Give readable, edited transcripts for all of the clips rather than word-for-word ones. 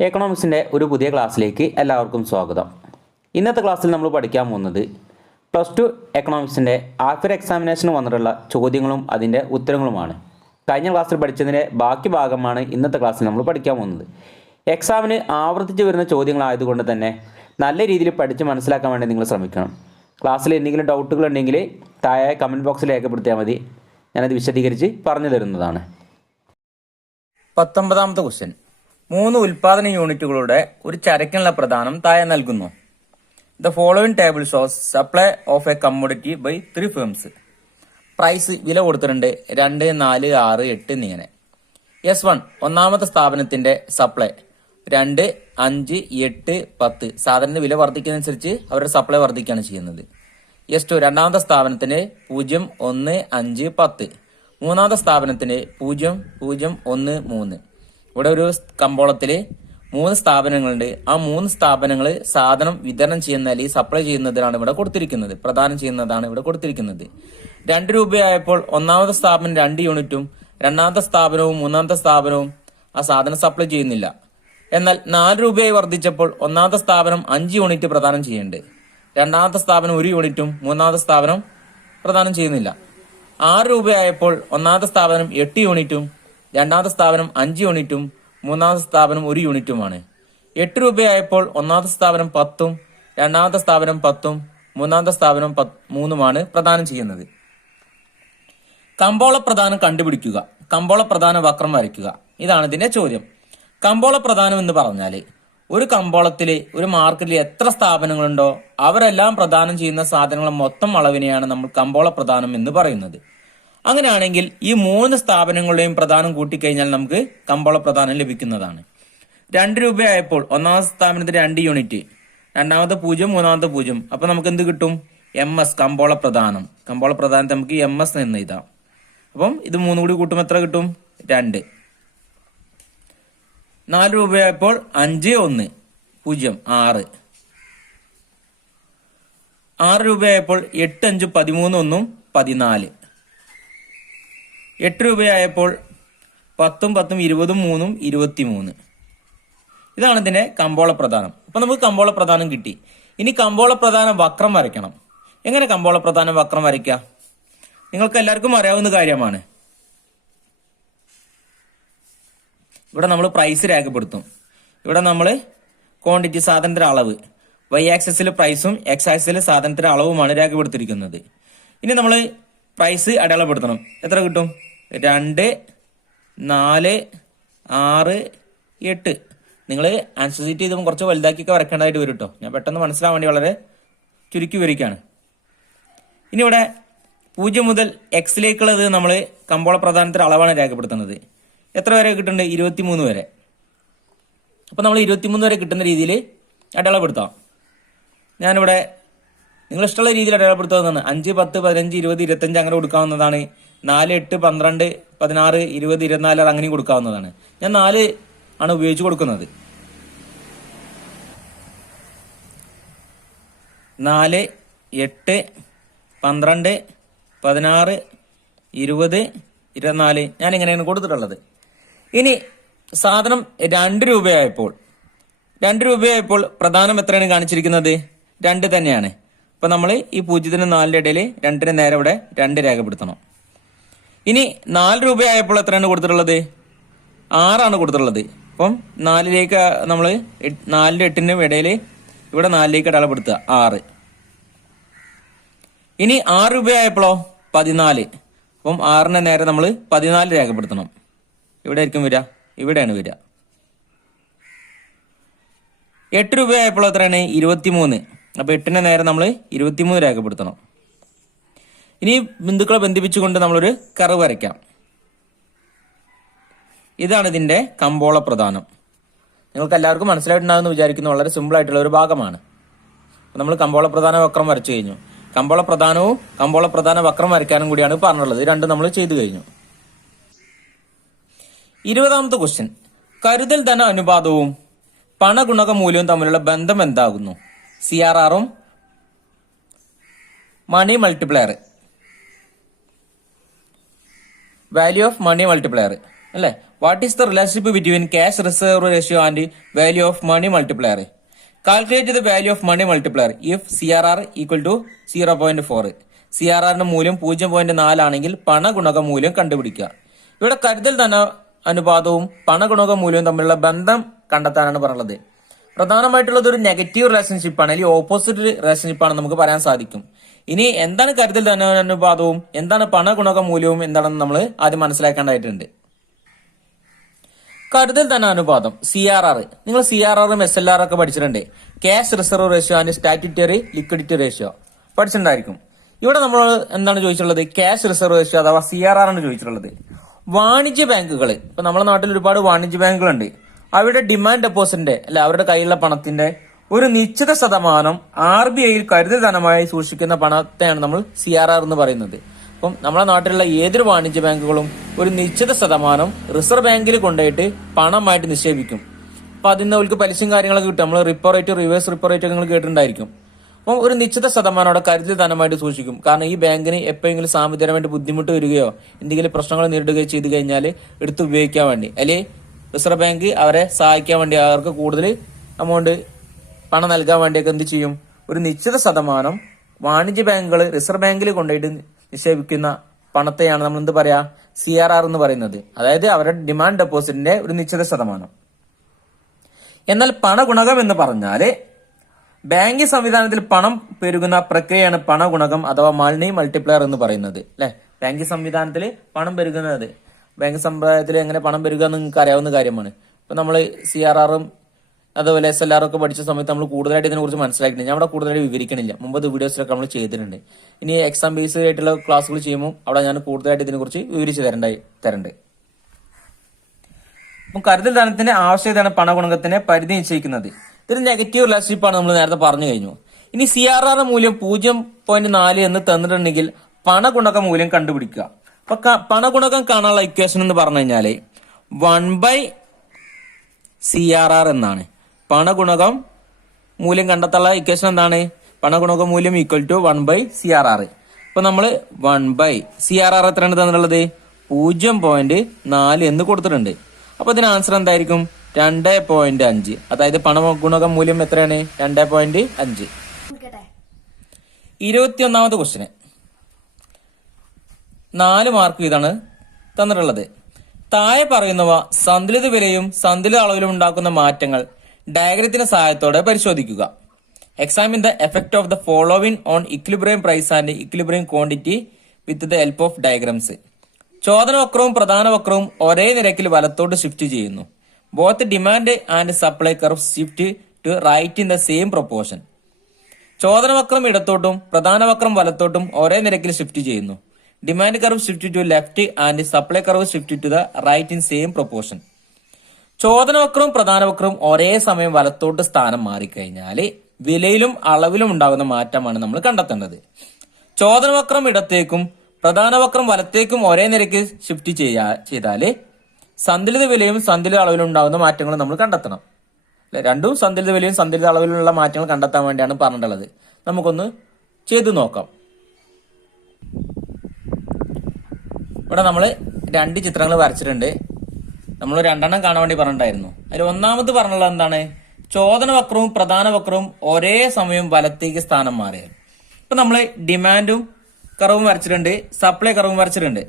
എക്കണോമിക്സിൻ്റെ ഒരു പുതിയ ക്ലാസ്സിലേക്ക് എല്ലാവർക്കും സ്വാഗതം. ഇന്നത്തെ ക്ലാസ്സിൽ നമ്മൾ പഠിക്കാൻ പോകുന്നത് +2 എക്കണോമിക്സിൻ്റെ ആഫ്റ്റർ എക്സാമിനേഷന് വന്നിട്ടുള്ള ചോദ്യങ്ങളും അതിൻ്റെ ഉത്തരങ്ങളുമാണ്. കഴിഞ്ഞ ക്ലാസ്സിൽ പഠിച്ചതിൻ്റെ ബാക്കി ഭാഗമാണ് ഇന്നത്തെ ക്ലാസ്സിൽ നമ്മൾ പഠിക്കാൻ പോകുന്നത്. എക്സാമിന് ആവർത്തിച്ച് വരുന്ന ചോദ്യങ്ങളായതുകൊണ്ട് തന്നെ നല്ല രീതിയിൽ പഠിച്ച് മനസ്സിലാക്കാൻ വേണ്ടി നിങ്ങൾ ശ്രമിക്കണം. ക്ലാസ്സിൽ എന്തെങ്കിലും ഡൗട്ടുകൾ ഉണ്ടെങ്കിൽ താഴെ കമൻറ്റ് ബോക്സിൽ രേഖപ്പെടുത്തിയാൽ മതി. ഞാനത് വിശദീകരിച്ച് പറഞ്ഞു തരുന്നതാണ്. 19ാമത്തെ ക്വസ്റ്റ്യൻ. 3 ഉൽപാദന യൂണിറ്റുകളുടെ ഒരു ചരക്കിനുള്ള പ്രദാനം താഴെ നൽകുന്നു. The following table shows supply of a commodity by 3 firms. Price വില കൊടുത്തിട്ടുണ്ട് 2, 4, 6, 8 എന്നിങ്ങനെ. S1 ഒന്നാമത്തെ സ്ഥാപനത്തിന്റെ സപ്ലൈ 2, 5, 8, 10. സാധാരണ വില വർദ്ധിക്കുന്നതനുസരിച്ച് അവരുടെ സപ്ലൈ വർദ്ധിക്കുകയാണ് ചെയ്യുന്നത്. S2 രണ്ടാമത്തെ സ്ഥാപനത്തിന് 0, 1, 5, 10. മൂന്നാമത്തെ സ്ഥാപനത്തിന് 0, 0, 1, 3. ഇവിടെ ഒരു കമ്പോളത്തില് 3 സ്ഥാപനങ്ങളുണ്ട്. ആ 3 സ്ഥാപനങ്ങൾ സാധനം വിതരണം ചെയ്യുന്ന അല്ലെങ്കിൽ സപ്ലൈ ചെയ്യുന്നതിനാണ് ഇവിടെ കൊടുത്തിരിക്കുന്നത്, പ്രദാനം ചെയ്യുന്നതാണ് ഇവിടെ കൊടുത്തിരിക്കുന്നത്. 2 രൂപയായപ്പോൾ ഒന്നാമത്തെ സ്ഥാപനം 2 യൂണിറ്റും രണ്ടാമത്തെ സ്ഥാപനവും മൂന്നാമത്തെ സ്ഥാപനവും ആ സാധനം സപ്ലൈ ചെയ്യുന്നില്ല. എന്നാൽ 4 രൂപയായി വർദ്ധിച്ചപ്പോൾ ഒന്നാമത്തെ സ്ഥാപനം 5 യൂണിറ്റ് പ്രദാനം ചെയ്യുന്നുണ്ട്. രണ്ടാമത്തെ സ്ഥാപനം 1 യൂണിറ്റും മൂന്നാമത്തെ സ്ഥാപനം പ്രദാനം ചെയ്യുന്നില്ല. 6 രൂപയായപ്പോൾ ഒന്നാമത്തെ സ്ഥാപനം 8 യൂണിറ്റും രണ്ടാമത്തെ സ്ഥാപനം 5 യൂണിറ്റും മൂന്നാമത്തെ സ്ഥാപനം 1 യൂണിറ്റുമാണ്. 8 രൂപയായപ്പോൾ ഒന്നാമത്തെ സ്ഥാപനം 10ഉം രണ്ടാമത്തെ സ്ഥാപനം 10ഉം മൂന്നാമത്തെ സ്ഥാപനം 3ഉമാണ് പ്രദാനം ചെയ്യുന്നത്. കമ്പോള പ്രദാനം കണ്ടുപിടിക്കുക. കമ്പോള പ്രദാന വക്രം വരയ്ക്കുക. ഇതാണ് ഇതിന്റെ ചോദ്യം. കമ്പോള പ്രദാനം എന്ന് പറഞ്ഞാൽ ഒരു കമ്പോളത്തില് ഒരു മാർക്കറ്റിൽ എത്ര സ്ഥാപനങ്ങളുണ്ടോ അവരെല്ലാം പ്രദാനം ചെയ്യുന്ന സാധനങ്ങളുടെ മൊത്തം അളവിനെയാണ് നമ്മൾ കമ്പോള പ്രദാനം എന്ന് പറയുന്നത്. അങ്ങനെയാണെങ്കിൽ ഈ 3 സ്ഥാപനങ്ങളുടെയും പ്രദാനം കൂട്ടിക്കഴിഞ്ഞാൽ നമുക്ക് കമ്പോള പ്രദാനം ലഭിക്കുന്നതാണ്. 2 രൂപയായപ്പോൾ ഒന്നാമത്തെ സ്ഥാപനത്തിന് 2 യൂണിറ്റ്, രണ്ടാമത്തെ 0, മൂന്നാമത്തെ 0. അപ്പൊ നമുക്ക് എന്ത് കിട്ടും? MS കമ്പോള പ്രദാനം. കമ്പോള പ്രദാനത്തെ നമുക്ക് MS എന്ന് എഴുതാം. അപ്പം ഇത് 3 കൂടി കൂട്ടുമ്പോൾ എത്ര കിട്ടും? 2. 4 രൂപയായപ്പോൾ 5, 1, 0, 6. 6 രൂപയായപ്പോൾ 8, 5, 13, 1, 14. 8 രൂപയായപ്പോൾ 10, 10, 20, 3, 23. ഇതാണ് ഇതിന്റെ കമ്പോള പ്രദാനം. അപ്പൊ നമുക്ക് കമ്പോള പ്രദാനം കിട്ടി. ഇനി കമ്പോള പ്രദാന വക്രം വരയ്ക്കണം. എങ്ങനെ കമ്പോള പ്രദാന വക്രം വരയ്ക്കുക? നിങ്ങൾക്ക് എല്ലാവർക്കും അറിയാവുന്ന കാര്യമാണ്. ഇവിടെ നമ്മൾ പ്രൈസ് രേഖപ്പെടുത്തും. ഇവിടെ നമ്മൾ ക്വാണ്ടിറ്റി സാധനത്തിന്റെ അളവ്, Y ആക്സിസിൽ പ്രൈസും X ആക്സിസിൽ സാധനത്തിന്റെ അളവുമാണ് രേഖപ്പെടുത്തിയിരിക്കുന്നത്. ഇനി നമ്മൾ പ്രൈസ് അടയാളപ്പെടുത്തണം. എത്ര കിട്ടും? 2, 4, 6, 8. നിങ്ങൾ ആൻസർ ഷീറ്റ് ചെയ്തുമ്പോൾ കുറച്ച് വലുതാക്കിയൊക്കെ വരക്കേണ്ടതായിട്ട് വരും കേട്ടോ. ഞാൻ പെട്ടെന്ന് മനസ്സിലാവാൻ വേണ്ടി വളരെ ചുരുക്കി വരികയാണ്. ഇനി ഇവിടെ 0 മുതൽ Xലേക്കുള്ളത് നമ്മൾ കമ്പോള പ്രദാനത്തിന്റെ അളവാണ് രേഖപ്പെടുത്തുന്നത്. എത്ര വരെ കിട്ടുന്നുണ്ട്? 23 വരെ. അപ്പൊ നമ്മൾ 23 വരെ കിട്ടുന്ന രീതിയിൽ അടയാളപ്പെടുത്താം. ഞാനിവിടെ നിങ്ങൾ ഇഷ്ടമുള്ള രീതിയിൽ അടയാളപ്പെടുത്താവുന്നതാണ്. 5, 10, 15, 20, 25 അങ്ങനെ കൊടുക്കാവുന്നതാണ്. 4, 8, 12, 16, 20, 24 അങ്ങനെയും കൊടുക്കാവുന്നതാണ്. ഞാൻ 4 ആണ് ഉപയോഗിച്ച് കൊടുക്കുന്നത്. 4, 8, 12, 16, 20, 24 ഞാൻ ഇങ്ങനെയാണ് കൊടുത്തിട്ടുള്ളത്. ഇനി സാധനം 2 രൂപയായപ്പോൾ പ്രധാനം എത്രയാണ് കാണിച്ചിരിക്കുന്നത്? 2 തന്നെയാണ്. അപ്പൊ നമ്മൾ ഈ 0-നും 4-ന്റെ ഇടയിൽ 2-ന് നേരെ ഇവിടെ 2 രേഖപ്പെടുത്തണം. ഇനി 4 രൂപയായപ്പോൾ എത്രയാണ് കൊടുത്തിട്ടുള്ളത്? 6 കൊടുത്തിട്ടുള്ളത്. അപ്പം 4ലേക്ക് നമ്മൾ 4-നും 8-നും ഇടയിൽ ഇവിടെ 4ലേക്ക് അടയാളപ്പെടുത്തുക 6. ഇനി 6 രൂപയായപ്പോഴോ 14. അപ്പം 6-ന് നേരെ നമ്മൾ 14 രേഖപ്പെടുത്തണം. ഇവിടെ ആയിരിക്കും വരിക, ഇവിടെയാണ് വരിക. 8 രൂപയായപ്പോൾ എത്രയാണ്? 23. അപ്പൊ 8-ന് നേരെ നമ്മൾ 23 രേഖപ്പെടുത്തണം. ഇനി ബിന്ദുക്കളെ ബന്ധിപ്പിച്ചുകൊണ്ട് നമ്മളൊരു കർവ് വരയ്ക്കാം. ഇതാണ് ഇതിന്റെ കമ്പോള പ്രദാനം. നിങ്ങൾക്ക് എല്ലാവർക്കും മനസ്സിലായിട്ടുണ്ടാകുമെന്ന് വിചാരിക്കുന്നു. വളരെ സിമ്പിൾ ആയിട്ടുള്ള ഒരു ഭാഗമാണ്. നമ്മൾ കമ്പോള പ്രദാന വക്രം വരച്ചു കഴിഞ്ഞു. കമ്പോള പ്രദാനവും കമ്പോള പ്രദാന വക്രം വരയ്ക്കാനും കൂടിയാണ് പറഞ്ഞുള്ളത്. രണ്ടും നമ്മൾ ചെയ്തു കഴിഞ്ഞു. 20ാമത്തെ ക്വസ്റ്റ്യൻ. കരുതൽ ധന അനുപാതവും പണഗുണക മൂല്യവും തമ്മിലുള്ള ബന്ധം എന്താകുന്നു? CRRഉം money multiplier. Value of money multiplier. അല്ലെ? What is the relationship between cash reserve ratio and value of money multiplier? Calculate the value of money multiplier if CRR equal to 0.4. CRRന്റെ മൂല്യം 0.4 ആണെങ്കിൽ പണഗുണക മൂല്യം കണ്ടുപിടിക്കുക. ഇവിടെ കരുതൽ ധന അനുപാതവും പണഗുണക മൂല്യവും തമ്മിലുള്ള ബന്ധം കണ്ടെത്താനാണ് പറയുന്നത്. പ്രധാനമായിട്ടുള്ളത് ഒരു നെഗറ്റീവ് റിലേഷൻഷിപ്പ് ആണ്, അല്ലെങ്കിൽ ഓപ്പോസിറ്റ് റിലേഷൻഷിപ്പ് ആണ് നമുക്ക് പറയാൻ സാധിക്കും. ഇനി എന്താണ് കരുതൽ ധന അനുപാതവും എന്താണ് പണഗുണക മൂല്യവും എന്താണെന്ന് നമ്മൾ ആദ്യം മനസ്സിലാക്കേണ്ടതായിട്ടുണ്ട്. കരുതൽ ധന അനുപാതം CRR, നിങ്ങൾ CRRും SLR ഒക്കെ പഠിച്ചിട്ടുണ്ട്. Cash reserve ratio and statutory liquidity ratio പഠിച്ചിട്ടുണ്ടായിരിക്കും. ഇവിടെ നമ്മൾ എന്താണ് ചോദിച്ചിട്ടുള്ളത്? ക്യാഷ് റിസർവ് റേഷ്യോ അഥവാ CRR ആണ് ചോദിച്ചിട്ടുള്ളത്. വാണിജ്യ ബാങ്കുകൾ, ഇപ്പൊ നമ്മുടെ നാട്ടിൽ ഒരുപാട് വാണിജ്യ ബാങ്കുകളുണ്ട്. അവരുടെ ഡിമാൻഡ് ഡെപ്പോസിറ്റിന്റെ അല്ലെ അവരുടെ കയ്യിലുള്ള പണത്തിന്റെ ഒരു നിശ്ചിത ശതമാനം RBIയിൽ കരുതൽ ധനമായി സൂക്ഷിക്കുന്ന പണത്തെയാണ് നമ്മൾ CRR എന്ന് പറയുന്നത്. അപ്പം നമ്മുടെ നാട്ടിലുള്ള ഏതൊരു വാണിജ്യ ബാങ്കുകളും ഒരു നിശ്ചിത ശതമാനം റിസർവ് ബാങ്കിൽ കൊണ്ടുപോയിട്ട് പണമായിട്ട് നിക്ഷേപിക്കും. അപ്പൊ അതിന് അവർക്ക് പലിശയും കാര്യങ്ങളൊക്കെ കിട്ടും. നമ്മൾ repo rate, reverse repo rate നിങ്ങൾ കേട്ടിട്ടുണ്ടായിരിക്കും. അപ്പം ഒരു നിശ്ചിത ശതമാനം അവിടെ കരുതൽ ധനമായിട്ട് സൂക്ഷിക്കും. കാരണം ഈ ബാങ്കിന് എപ്പോഴെങ്കിലും സാമ്പത്തികമായിട്ട് ബുദ്ധിമുട്ട് വരികയോ എന്തെങ്കിലും പ്രശ്നങ്ങൾ നേരിടുകയോ ചെയ്തു കഴിഞ്ഞാൽ എടുത്ത് ഉപയോഗിക്കാൻ വേണ്ടി, അല്ലെങ്കിൽ റിസർവ് ബാങ്ക് അവരെ സഹായിക്കാൻ വേണ്ടി അവർക്ക് കൂടുതൽ എമൗണ്ട് പണം നൽകാൻ വേണ്ടിയൊക്കെ എന്ത് ചെയ്യും? ഒരു നിശ്ചിത ശതമാനം വാണിജ്യ ബാങ്കുകൾ റിസർവ് ബാങ്കിൽ കൊണ്ടുപോയിട്ട് നിക്ഷേപിക്കുന്ന പണത്തെയാണ് നമ്മൾ എന്ത് പറയാ? CRR എന്ന് പറയുന്നത്. അതായത് അവരുടെ ഡിമാൻഡ് ഡെപ്പോസിറ്റിന്റെ ഒരു നിശ്ചിത ശതമാനം. എന്നാൽ പണഗുണകം എന്ന് പറഞ്ഞാല് ബാങ്കിങ് സംവിധാനത്തിൽ പണം പെരുകുന്ന പ്രക്രിയയാണ് പണഗുണകം അഥവാ മണി മൾട്ടിപ്ലയർ എന്ന് പറയുന്നത്. അല്ലെ? ബാങ്കിങ് സംവിധാനത്തിൽ പണം പെരുകുന്നത്, ബാങ്ക് സമ്പ്രദായത്തിൽ എങ്ങനെ പണം പെരുകുക എന്ന് നിങ്ങൾക്ക് അറിയാവുന്ന കാര്യമാണ്. ഇപ്പൊ നമ്മൾ CRRും അതുപോലെ SLR ഒക്കെ പഠിച്ച സമയത്ത് നമ്മൾ കൂടുതലായിട്ട് ഇതിനെ കുറിച്ച് മനസ്സിലാക്കിയിട്ടുണ്ട്. ഞാൻ അവിടെ കൂടുതലായിട്ട് വിവരിക്കണില്ല, മുമ്പ് വീഡിയോസിലൊക്കെ നമ്മൾ ചെയ്തിട്ടുണ്ട്. ഇനി എക്സാം ബേസ്ഡ് ആയിട്ടുള്ള ക്ലാസ്സുകൾ ചെയ്യുമ്പോൾ അവിടെ ഞാൻ കൂടുതലായിട്ട് ഇതിനെ കുറിച്ച് വിവരിച്ച് തരണ്ട്. അപ്പം കരുതൽ ധനത്തിന്റെ ആവശ്യകതയാണ് പണഗുണകത്തിന്റെ പരിധി നിശ്ചയിക്കുന്നത്. ഇതൊരു നെഗറ്റീവ് റിലേഷൻഷിപ്പ് ആണ്, നമ്മൾ നേരത്തെ പറഞ്ഞു കഴിഞ്ഞു. ഇനി CRR മൂല്യം 0.4 എന്ന് തന്നിട്ടുണ്ടെങ്കിൽ പണഗുണക മൂല്യം കണ്ടുപിടിക്കുക. അപ്പൊ പണഗുണകം കാണാനുള്ള ഇക്വേഷൻ എന്ന് പറഞ്ഞു കഴിഞ്ഞാല് 1/CRR എന്നാണ്. പണഗുണകം മൂല്യം കണ്ടെത്താനുള്ള ഇക്വേഷൻ എന്താണ്? പണഗുണക മൂല്യം ഈക്വൽ ടു 1/CRR. ഇപ്പൊ നമ്മള് 1/CRR എത്രയാണ് തന്നിട്ടുള്ളത്? 0.4 എന്ന് കൊടുത്തിട്ടുണ്ട്. അപ്പൊ ഇതിന് ആൻസർ എന്തായിരിക്കും? 2.5. അതായത് പണഗുണക മൂല്യം എത്രയാണ്? 2.5. 21ാമത്തെ ക്വസ്റ്റ്യന് 4 മാർക്ക് ഇതാണ് തന്നിട്ടുള്ളത്. താഴെ പറയുന്നവ സന്തുലിത വിലയും സന്തുലിത അളവിലും ഉണ്ടാക്കുന്ന മാറ്റങ്ങൾ ഡയഗ്രത്തിന്റെ സഹായത്തോടെ പരിശോധിക്കുക. Examine the effect of the following on equilibrium price and equilibrium quantity with the help of diagrams. ചോദന വക്രവും പ്രധാന വക്രവും ഒരേ നിരക്കിൽ വലത്തോട്ട് ഷിഫ്റ്റ് ചെയ്യുന്നു. Both demand and supply curve shift to right in the same proportion. ചോദന വക്രം ഇടത്തോട്ടും പ്രധാന വക്രം വലത്തോട്ടും ഒരേ നിരക്കിൽ ഷിഫ്റ്റ് ചെയ്യുന്നു. Demand curve shift to left and supply curve shift to the right in same proportion. ചോദന വക്രവും പ്രധാന വക്രവും ഒരേ സമയം വലത്തോട്ട് സ്ഥാനം മാറിക്കഴിഞ്ഞാൽ വിലയിലും അളവിലും ഉണ്ടാകുന്ന മാറ്റമാണ് നമ്മൾ കണ്ടെത്തേണ്ടത്. ചോദന വക്രം ഇടത്തേക്കും പ്രധാന വക്രം വലത്തേക്കും ഒരേ നിരക്ക് ഷിഫ്റ്റ് ചെയ്താല് സന്തുലിത വിലയും സന്തുലിത അളവിലും ഉണ്ടാകുന്ന മാറ്റങ്ങൾ നമ്മൾ കണ്ടെത്തണം. രണ്ടും സന്തുലിത വിലയും സന്തുലിത അളവിലുള്ള മാറ്റങ്ങൾ കണ്ടെത്താൻ വേണ്ടിയാണ് പറഞ്ഞിട്ടുള്ളത്. നമുക്കൊന്ന് ചെയ്തു നോക്കാം. ഇവിടെ നമ്മൾ 2 ചിത്രങ്ങൾ വരച്ചിട്ടുണ്ട്. നമ്മൾ 2 കാണാൻ വേണ്ടി പറഞ്ഞിട്ടായിരുന്നു. അതിൽ ഒന്നാമത് പറഞ്ഞുള്ളത് എന്താണ്? ചോദന വക്രവും പ്രധാന വക്രവും ഒരേ സമയം വലത്തേക്ക് സ്ഥാനം മാറിയാൽ. ഇപ്പൊ നമ്മൾ ഡിമാൻഡും കർവും വരച്ചിട്ടുണ്ട്, സപ്ലൈ കർവും വരച്ചിട്ടുണ്ട്.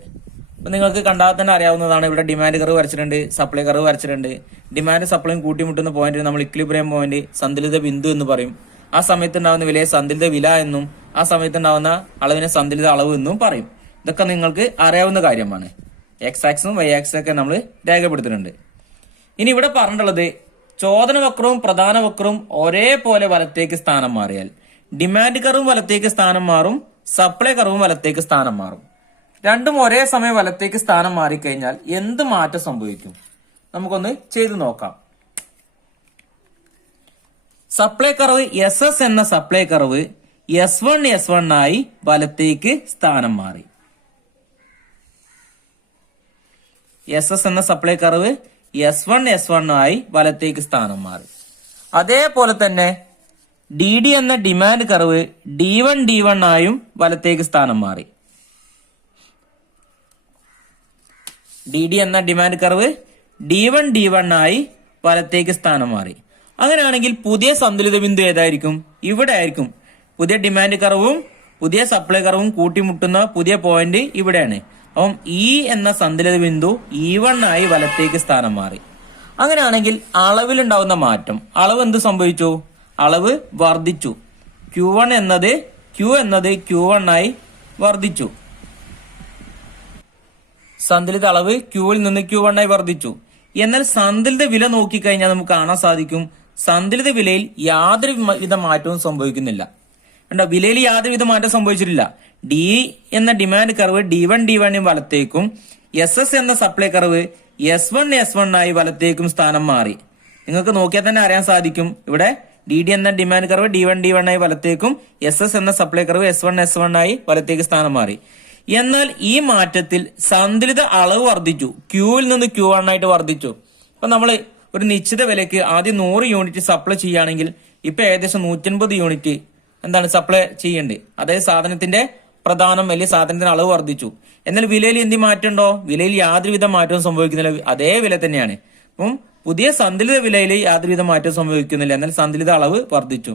അപ്പൊ നിങ്ങൾക്ക് കണ്ടാൽ തന്നെ അറിയാവുന്നതാണ്. ഇവിടെ ഡിമാൻഡ് കർവ് വരച്ചിട്ടുണ്ട്, സപ്ലൈ കർവ് വരച്ചിട്ടുണ്ട്. ഡിമാൻഡ് സപ്ലൈയും കൂട്ടിമുട്ടുന്ന പോയിന്റ് നമ്മൾ ഇക്വിലിബ്രിയം പോയിന്റ്, സന്തുലിത ബിന്ദു എന്ന് പറയും. ആ സമയത്ത് ഉണ്ടാകുന്ന വിലയെ സന്തുലിത വില എന്നും ആ സമയത്ത് ഉണ്ടാകുന്ന അളവിനെ സന്തുലിത അളവ് എന്നും പറയും. ഇതൊക്കെ നിങ്ങൾക്ക് അറിയാവുന്ന കാര്യമാണ്. എക്സ് ആക്സും വൈ ആക്സും ഒക്കെ നമ്മൾ രേഖപ്പെടുത്തിയിട്ടുണ്ട്. ഇനി ഇവിടെ പറഞ്ഞിട്ടുള്ളത് ചോദന വക്രവും പ്രധാന വക്രവും ഒരേപോലെ വലത്തേക്ക് സ്ഥാനം മാറിയാൽ ഡിമാൻഡ് കർവും വലത്തേക്ക് സ്ഥാനം മാറും, സപ്ലൈ കർവും വലത്തേക്ക് സ്ഥാനം മാറും. രണ്ടും ഒരേ സമയം വലത്തേക്ക് സ്ഥാനം മാറിക്കഴിഞ്ഞാൽ എന്ത് മാറ്റം സംഭവിക്കും? നമുക്കൊന്ന് ചെയ്തു നോക്കാം. സപ്ലൈ കർവ് SS എന്ന സപ്ലൈ കർവ് S1 ആയി വലത്തേക്ക് സ്ഥാനം മാറി. SS എന്ന സപ്ലൈ കർവ് S1 ആയി വലത്തേക്ക് സ്ഥാനം മാറി. അതേപോലെ തന്നെ DD എന്ന ഡിമാൻഡ് കർവ് D1 ആയും വലത്തേക്ക് സ്ഥാനം മാറി. ഡി എന്ന ഡിമാൻഡ് കർവ് D1 ആയി വലത്തേക്ക് സ്ഥാനം മാറി. അങ്ങനെയാണെങ്കിൽ പുതിയ സന്തുലിത ബിന്ദു ഏതായിരിക്കും? ഇവിടെ ആയിരിക്കും. പുതിയ ഡിമാൻഡ് കർവും പുതിയ സപ്ലൈ കർവും കൂട്ടിമുട്ടുന്ന പുതിയ പോയിന്റ് ഇവിടെയാണ്. അപ്പം ഇ എന്ന സന്തുലിത ബിന്ദു E1 ആയി വലത്തേക്ക് സ്ഥാനം മാറി. അങ്ങനെയാണെങ്കിൽ അളവിലുണ്ടാവുന്ന മാറ്റം, അളവ് എന്ത് സംഭവിച്ചു? അളവ് വർദ്ധിച്ചു. Q എന്നത് Q1 ആയി വർദ്ധിച്ചു. സന്തുലിത അളവ് Qൽ നിന്ന് Q1 ആയി വർദ്ധിച്ചു. എന്നാൽ സന്തുലിത വില നോക്കിക്കഴിഞ്ഞാൽ നമുക്ക് കാണാൻ സാധിക്കും സന്തുലിത വിലയിൽ യാതൊരു വിധ മാറ്റവും സംഭവിക്കുന്നില്ല. കണ്ടോ, വിലയിൽ യാതൊരുവിധ മാറ്റം സംഭവിച്ചിട്ടില്ല. ഡി എന്ന ഡിമാൻഡ് കർവ് D1 വലത്തേക്കും SS എന്ന സപ്ലൈ കർവ് S1 ആയി വലത്തേക്കും സ്ഥാനം മാറി. നിങ്ങൾക്ക് നോക്കിയാൽ തന്നെ അറിയാൻ സാധിക്കും ഇവിടെ ഡി എന്ന ഡിമാൻഡ് കർവ് D1 ആയി വലത്തേക്കും SS എന്ന സപ്ലൈ കർവ് S1 ആയി വലത്തേക്ക് സ്ഥാനം മാറി. എന്നാൽ ഈ മാറ്റത്തിൽ സന്തുലിത അളവ് വർദ്ധിച്ചു. Qൽ നിന്ന് Q1 ആയിട്ട് വർദ്ധിച്ചു. അപ്പൊ നമ്മൾ ഒരു നിശ്ചിത വിലക്ക് ആദ്യം 100 യൂണിറ്റ് സപ്ലൈ ചെയ്യുകയാണെങ്കിൽ ഇപ്പൊ ഏകദേശം 150 യൂണിറ്റ് എന്താണ് സപ്ലൈ ചെയ്യേണ്ടത്. അതായത് സാധനത്തിന്റെ പ്രധാനം വലിയ സാധനത്തിന്റെ അളവ് വർദ്ധിച്ചു. എന്നാൽ വിലയിൽ എന്ത് മാറ്റമുണ്ടോ? വിലയിൽ യാതൊരുവിധ മാറ്റവും സംഭവിക്കുന്നില്ല, അതേ വില തന്നെയാണ്. അപ്പം പുതിയ സന്തുലിത വിലയിൽ യാതൊരുവിധ മാറ്റവും സംഭവിക്കുന്നില്ല, എന്നാൽ സന്തുലിത അളവ് വർദ്ധിച്ചു.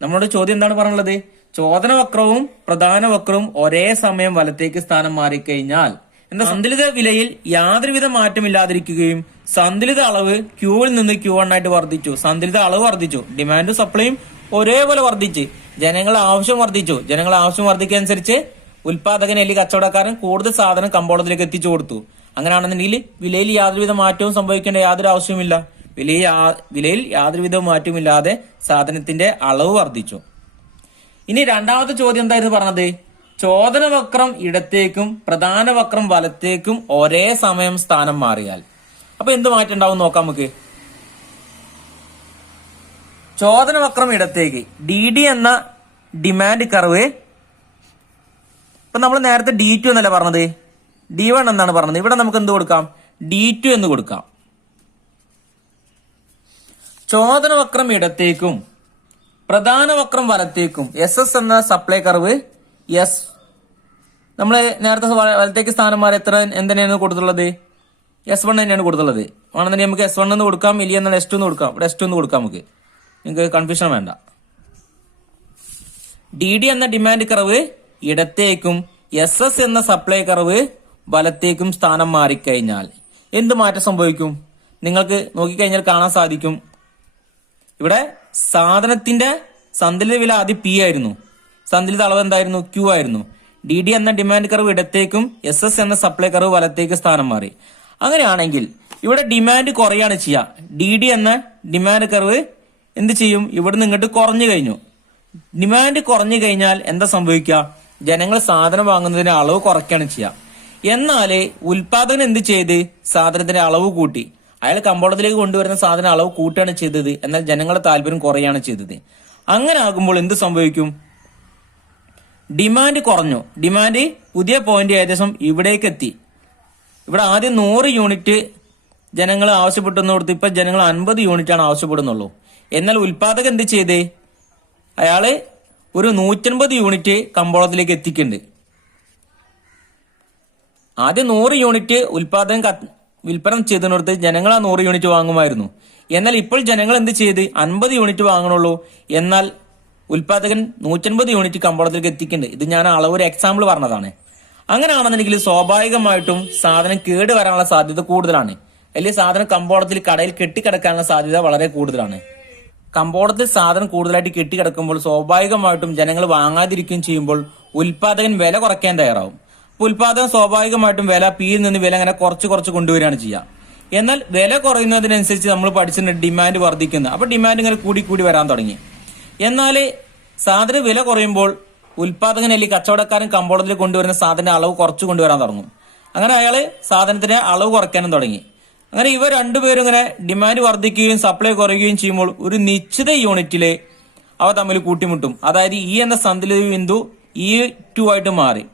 നമ്മളോട് ചോദ്യം എന്താണ് പറഞ്ഞുള്ളത്? ചോദന വക്രവും പ്രധാന വക്രവും ഒരേ സമയം വലത്തേക്ക് സ്ഥാനം മാറിക്കഴിഞ്ഞാൽ എന്താ സന്തുലിത വിലയിൽ യാതൊരുവിധ മാറ്റമില്ലാതിരിക്കുകയും സന്തുലിത അളവ് Qൽ നിന്ന് Q1 ആയിട്ട് വർദ്ധിച്ചു. സന്തുലിത അളവ് വർദ്ധിച്ചു. ഡിമാൻഡും സപ്ലൈയും ഒരേപോലെ വർദ്ധിച്ച് ജനങ്ങളുടെ ആവശ്യം വർദ്ധിച്ചു. ജനങ്ങളുടെ ആവശ്യം വർദ്ധിക്കനുസരിച്ച് ഉൽപാദകൻ അല്ലെങ്കിൽ കച്ചവടക്കാരൻ കൂടുതൽ സാധനം കമ്പോളത്തിലേക്ക് എത്തിച്ചു കൊടുത്തു. അങ്ങനെയാണെന്നുണ്ടെങ്കിൽ വിലയിൽ യാതൊരുവിധ മാറ്റവും സംഭവിക്കേണ്ട യാതൊരു ആവശ്യവുമില്ല. വിലയിൽ യാതൊരുവിധ മാറ്റവുമില്ലാതെ സാധനത്തിന്റെ അളവ് വർദ്ധിച്ചു. ഇനി രണ്ടാമത്തെ ചോദ്യം എന്തായിരുന്നു പറഞ്ഞത്? ചോദന വക്രം ഇടത്തേക്കും പ്രധാന വക്രം വലത്തേക്കും ഒരേ സമയം സ്ഥാനം മാറിയാൽ അപ്പൊ എന്ത് മാറ്റം ഉണ്ടാവും നോക്കാം നമുക്ക്. ചോദന വക്രം ഇടത്തേക്ക് ഡി എന്ന ഡിമാൻഡ് കർവ്, ഇപ്പൊ നമ്മൾ നേരത്തെ D2 എന്നല്ല പറഞ്ഞത്, D1 എന്നാണ് പറഞ്ഞത്. ഇവിടെ നമുക്ക് എന്ത് കൊടുക്കാം? D2 എന്ന് കൊടുക്കാം. ചോദന വക്രം ഇടത്തേക്കും പ്രധാന വക്രം വലത്തേക്കും SS എന്ന സപ്ലൈ കർവ് നമ്മൾ നേരത്തെ വലത്തേക്ക് സ്ഥാനം മാറി എന്തിനാണ് കൊടുത്തുള്ളത്? S1 തന്നെയാണ് കൊടുത്തുള്ളത്. ആണെന്നുണ്ടെങ്കിൽ നമുക്ക് S1 എന്ന് കൊടുക്കാം, ഇല്ല എന്നാൽ S2 എന്ന് കൊടുക്കാം. ഇവിടെ S2 എന്ന് കൊടുക്കാം. നമുക്ക് നിങ്ങൾക്ക് കൺഫ്യൂഷൻ വേണ്ട. ഡി എന്ന ഡിമാൻഡ് കർവ് ഇടത്തേക്കും SS എന്ന സപ്ലൈ കർവ് വലത്തേക്കും സ്ഥാനം മാറിക്കഴിഞ്ഞാൽ എന്ത് മാറ്റം സംഭവിക്കും? നിങ്ങൾക്ക് നോക്കിക്കഴിഞ്ഞാൽ കാണാൻ സാധിക്കും ഇവിടെ സാധനത്തിന്റെ സന്തുലിത വില ആദ്യം P ആയിരുന്നു, സന്തുലിത അളവ് എന്തായിരുന്നു? Q ആയിരുന്നു. ഡി എന്ന ഡിമാൻഡ് കർവ് ഇടത്തേക്കും SS എന്ന സപ്ലൈ കർവ് വലത്തേക്ക് സ്ഥാനം മാറി. അങ്ങനെയാണെങ്കിൽ ഇവിടെ ഡിമാൻഡ് കുറയാണ് ചെയ്യുക. ഡി എന്ന ഡിമാൻഡ് കർവ് എന്ത് ചെയ്യും? ഇവിടെ നിന്ന് ഇങ്ങോട്ട് കുറഞ്ഞു കഴിഞ്ഞു. ഡിമാൻഡ് കുറഞ്ഞു കഴിഞ്ഞാൽ എന്താ സംഭവിക്കുക? ജനങ്ങൾ സാധനം വാങ്ങുന്നതിന്റെ അളവ് കുറയ്ക്കുകയാണ് ചെയ്യുക. എന്നാല് ഉൽപാദകൻ എന്ത് ചെയ്ത് സാധനത്തിന്റെ അളവ് കൂട്ടി. അയാൾ കമ്പോളത്തിലേക്ക് കൊണ്ടുവരുന്ന സാധന അളവ് കൂട്ടുകയാണ് ചെയ്തത്. എന്നാൽ ജനങ്ങളുടെ താല്പര്യം കുറയാണ് ചെയ്തത്. അങ്ങനെ ആകുമ്പോൾ എന്ത് സംഭവിക്കും? ഡിമാൻഡ് കുറഞ്ഞു. ഡിമാൻഡ് പുതിയ പോയിന്റ് ഏകദേശം ഇവിടേക്ക് എത്തി. ഇവിടെ ആദ്യം 100 യൂണിറ്റ് ജനങ്ങൾ ആവശ്യപ്പെട്ടെന്ന് കൊടുത്ത് ഇപ്പൊ ജനങ്ങൾ 50 യൂണിറ്റ് ആണ് ആവശ്യപ്പെടുന്നുള്ളൂ. എന്നാൽ ഉൽപാദകൻ എന്ത് ചെയ്ത് അയാള് ഒരു 150 യൂണിറ്റ് കമ്പോളത്തിലേക്ക് എത്തിക്കുന്നുണ്ട്. ആദ്യം 100 യൂണിറ്റ് ഉൽപാദകൻ വിൽപ്പന ചെയ്തിടത്ത് ജനങ്ങൾ ആ 100 യൂണിറ്റ് വാങ്ങുമായിരുന്നു. എന്നാൽ ഇപ്പോൾ ജനങ്ങൾ എന്ത് ചെയ്ത് 50 യൂണിറ്റ് വാങ്ങണുള്ളൂ. എന്നാൽ ഉൽപാദകൻ 150 യൂണിറ്റ് കമ്പോളത്തിലേക്ക് എത്തിക്കുന്നുണ്ട്. ഇത് ഞാൻ ഒരു എക്സാമ്പിൾ പറഞ്ഞതാണ്. അങ്ങനെയാണെന്നുണ്ടെങ്കിൽ സ്വാഭാവികമായിട്ടും സാധനം കേട് വരാനുള്ള സാധ്യത കൂടുതലാണ്. അല്ലെങ്കിൽ സാധനം കമ്പോളത്തിൽ കടയിൽ കെട്ടിക്കിടക്കാനുള്ള സാധ്യത വളരെ കൂടുതലാണ്. കമ്പോളത്തിൽ സാധനം കൂടുതലായിട്ട് കെട്ടിക്കിടക്കുമ്പോൾ സ്വാഭാവികമായിട്ടും ജനങ്ങൾ വാങ്ങാതിരിക്കുകയും ചെയ്യുമ്പോൾ ഉൽപാദകൻ വില കുറയ്ക്കാൻ തയ്യാറാവും. ഉൽപാദനം സ്വാഭാവികമായിട്ടും വില പിയിൽ നിന്ന് വില അങ്ങനെ കുറച്ച് കൊണ്ടുവരികയാണ് ചെയ്യുക. എന്നാൽ വില കുറയുന്നതിനനുസരിച്ച് നമ്മൾ പഠിച്ചിട്ടുണ്ട് ഡിമാൻഡ് വർദ്ധിക്കുന്നത്. അപ്പൊ ഡിമാൻഡ് ഇങ്ങനെ കൂടി വരാൻ തുടങ്ങി. എന്നാൽ സാധന വില കുറയുമ്പോൾ ഉൽപാദകൻ അല്ലെങ്കിൽ കച്ചവടക്കാരൻ കമ്പോളത്തിൽ കൊണ്ടുവരുന്ന സാധനത്തിന്റെ അളവ് കുറച്ച് കൊണ്ടുവരാൻ തുടങ്ങും. അങ്ങനെ അയാള് സാധനത്തിന്റെ അളവ് കുറയ്ക്കാനും തുടങ്ങി. അങ്ങനെ ഇവ രണ്ടുപേരും ഇങ്ങനെ ഡിമാൻഡ് വർദ്ധിക്കുകയും സപ്ലൈ കുറയുകയും ചെയ്യുമ്പോൾ ഒരു നിശ്ചിത യൂണിറ്റില് അവ തമ്മിൽ കൂട്ടിമുട്ടും. അതായത് ഇ എന്ന സന്തുലിത ബിന്ദു E2 ആയിട്ട് മാറി.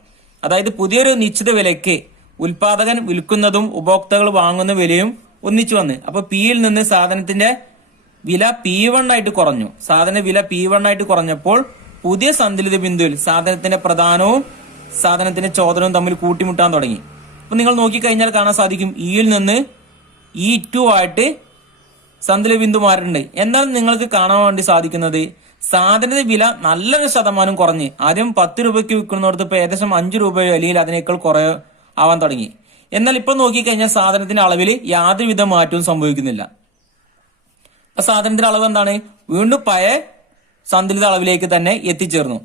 അതായത് പുതിയൊരു നിശ്ചിത വിലയ്ക്ക് ഉൽപാദകൻ വിൽക്കുന്നതും ഉപഭോക്താക്കൾ വാങ്ങുന്ന വിലയും ഒന്നിച്ചു വന്ന് അപ്പൊ പിയിൽ നിന്ന് സാധനത്തിന്റെ വില P1 ആയിട്ട് കുറഞ്ഞു. സാധന വില P1 ആയിട്ട് കുറഞ്ഞപ്പോൾ പുതിയ സന്തുലിത ബിന്ദുവിൽ സാധനത്തിന്റെ പ്രധാനവും സാധനത്തിന്റെ ചോദനവും തമ്മിൽ കൂട്ടിമുട്ടാൻ തുടങ്ങി. അപ്പൊ നിങ്ങൾ നോക്കിക്കഴിഞ്ഞാൽ കാണാൻ സാധിക്കും ഇയിൽ നിന്ന് E2 ആയിട്ട് സന്തുല ബിന്ദു മാറിയിട്ടുണ്ട്. എന്നാൽ നിങ്ങൾക്ക് കാണാൻ വേണ്ടി സാധിക്കുന്നത് സാധനത്തിന്റെ വില നല്ലൊരു ശതമാനം കുറഞ്ഞ് ആദ്യം 10 രൂപയ്ക്ക് വിൽക്കുന്നിടത്ത് ഇപ്പൊ ഏകദേശം 5 രൂപയോ അല്ലെങ്കിൽ അതിനേക്കാൾ കുറേ ആവാൻ തുടങ്ങി. എന്നാൽ ഇപ്പൊ നോക്കിക്കഴിഞ്ഞാൽ സാധനത്തിന്റെ അളവിൽ യാതൊരുവിധ മാറ്റവും സംഭവിക്കുന്നില്ല. സാധനത്തിന്റെ അളവ് എന്താണ്? വീണ്ടും പഴയ സന്തുലിത അളവിലേക്ക് തന്നെ എത്തിച്ചേർന്നു.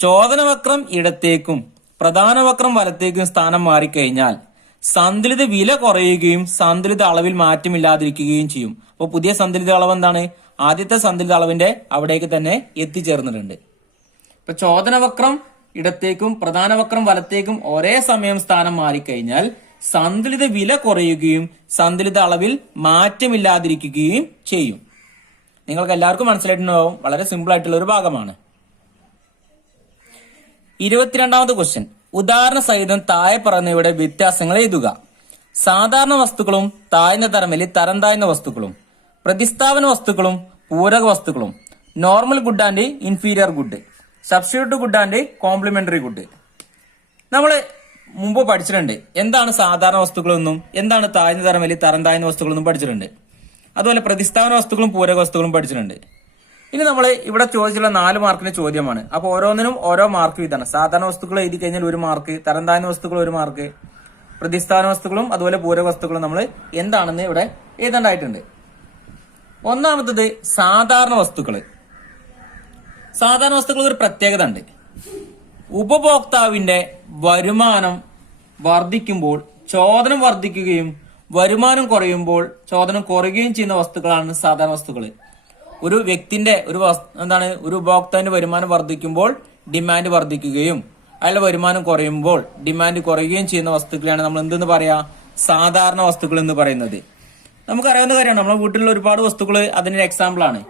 ചോദനവക്രം ഇടത്തേക്കും പ്രധാന വക്രം വലത്തേക്കും സ്ഥാനം മാറിക്കഴിഞ്ഞാൽ സന്തുലിത വില കുറയുകയും സന്തുലിത അളവിൽ മാറ്റമില്ലാതിരിക്കുകയും ചെയ്യും. അപ്പോൾ പുതിയ സന്തുലിത അളവ് എന്താണ്? ആദ്യത്തെ സന്തുലിത അളവിന്റെ അവിടേക്ക് തന്നെ എത്തിച്ചേർന്നിട്ടുണ്ട്. ഇപ്പൊ ചോദനവക്രം ഇടത്തേക്കും പ്രധാന വക്രം വലത്തേക്കും ഒരേ സമയം സ്ഥാനം മാറിക്കഴിഞ്ഞാൽ സന്തുലിത വില കുറയുകയും സന്തുലിത അളവിൽ മാറ്റമില്ലാതിരിക്കുകയും ചെയ്യും. നിങ്ങൾക്ക് എല്ലാവർക്കും മനസ്സിലായിട്ടുണ്ടാവും. വളരെ സിമ്പിൾ ആയിട്ടുള്ള ഒരു ഭാഗമാണ്. 22ാമത് ക്വസ്റ്റ്യൻ. ഉദാഹരണ സഹിതം താഴെ പറയുന്നവയുടെ വ്യത്യാസങ്ങൾ എഴുതുക. സാധാരണ വസ്തുക്കളും താഴ്ന്ന തരമിൽ തരം താഴ്ന്ന വസ്തുക്കളും, പ്രതിസ്ഥാപന വസ്തുക്കളും പൂരക വസ്തുക്കളും, normal good and inferior good, substitute good and complementary good. നമ്മൾ മുമ്പ് പഠിച്ചിട്ടുണ്ട് എന്താണ് സാധാരണ വസ്തുക്കളെന്നും എന്താണ് താഴ്ന്ന തരമിൽ തരം താഴ്ന്ന വസ്തുക്കളെന്നും പഠിച്ചിട്ടുണ്ട്. അതുപോലെ പ്രതിസ്ഥാപന വസ്തുക്കളും പൂരക വസ്തുക്കളും പഠിച്ചിട്ടുണ്ട്. ഇനി നമ്മൾ ഇവിടെ ചോദിച്ചുള്ള 4 മാർക്കിന്റെ ചോദ്യമാണ്. അപ്പൊ ഓരോന്നിനും ഓരോ മാർക്ക് വീതമാണ്. സാധാരണ വസ്തുക്കൾ എഴുതി കഴിഞ്ഞാൽ 1 മാർക്ക്, തരം താഴ്ന്ന വസ്തുക്കൾ 1 മാർക്ക്, പ്രതിസ്ഥാന വസ്തുക്കളും അതുപോലെ പൂരക വസ്തുക്കളും നമ്മൾ എന്താണെന്ന് ഇവിടെ എഴുതേണ്ടതായിട്ടുണ്ട്. ഒന്നാമത്തത് സാധാരണ വസ്തുക്കള്. സാധാരണ വസ്തുക്കൾ ഒരു പ്രത്യേകത ഉണ്ട്. ഉപഭോക്താവിന്റെ വരുമാനം വർദ്ധിക്കുമ്പോൾ ചോദനം വർദ്ധിക്കുകയും വരുമാനം കുറയുമ്പോൾ ചോദനം കുറയുകയും ചെയ്യുന്ന വസ്തുക്കളാണ് സാധാരണ വസ്തുക്കൾ. ഒരു വ്യക്തിന്റെ ഒരു ഉപഭോക്താവിന്റെ വരുമാനം വർദ്ധിക്കുമ്പോൾ ഡിമാൻഡ് വർദ്ധിക്കുകയും അയാളുടെ വരുമാനം കുറയുമ്പോൾ ഡിമാൻഡ് കുറയുകയും ചെയ്യുന്ന വസ്തുക്കളാണ് നമ്മൾ എന്തെന്ന് പറയാ? സാധാരണ വസ്തുക്കൾ എന്ന് പറയുന്നത്. നമുക്കറിയാവുന്ന കാര്യമാണ്. നമ്മുടെ വീട്ടിലുള്ള ഒരുപാട് വസ്തുക്കൾ അതിനൊരു എക്സാമ്പിൾ ആണ്.